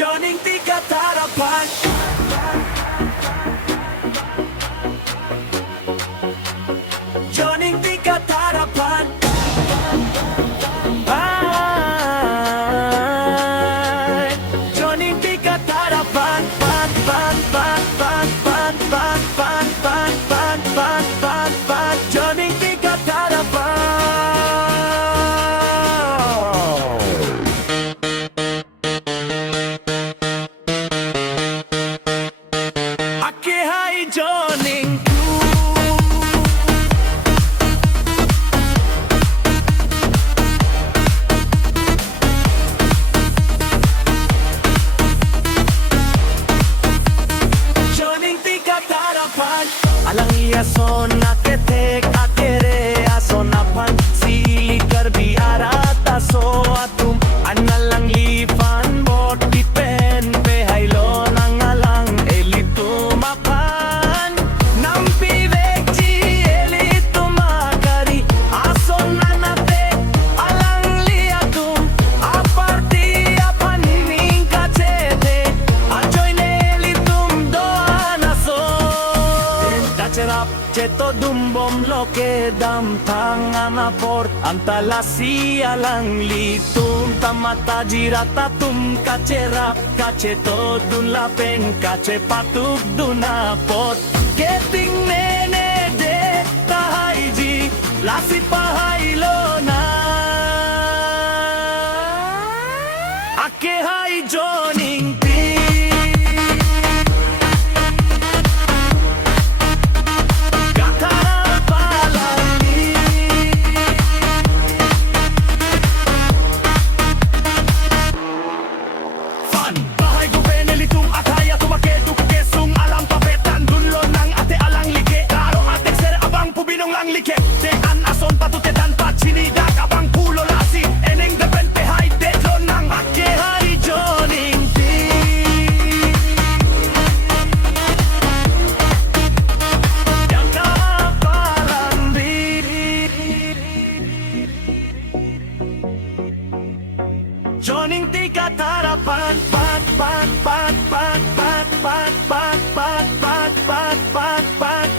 Joning Tiga Tarapan. Joning Tiga Tarapan. Ay, Joning Tiga Tarapan. Pan pan pan pan pan pan pan pan pan pan pan pan. Joning Tiga Tarapan. Ake hai joning Joning Tiga Tarapan. Alang iya sona ketek akere asonapan sili karbi arata so atum analang lifan bot dipen pe hailo nangalang elitumapan nampi vekji elitumakari asonanate alang liatum aparti apaning kachete ajoine elitum doana so Dacerap ceto dumbom loke dam tangana port antalasi alang litum tamata jirata tum kacerap kaceto dun lapen kace patuk duna pot keting nene de tahaiji lasi pahailona ake hai joning Bahay guben elitum ataya tumaketu kesung alam papetan dunlo nang ate alang like klaro atek ser abang pubinong lang like te an ason patutetan pat sinidak abang pulo lasi eneng depen pe hay detlo nang ake hari joning ti yang kapalan Joning Tiga Tarapan, pan pan pan pan pan pan pan pan pan pan pan pan.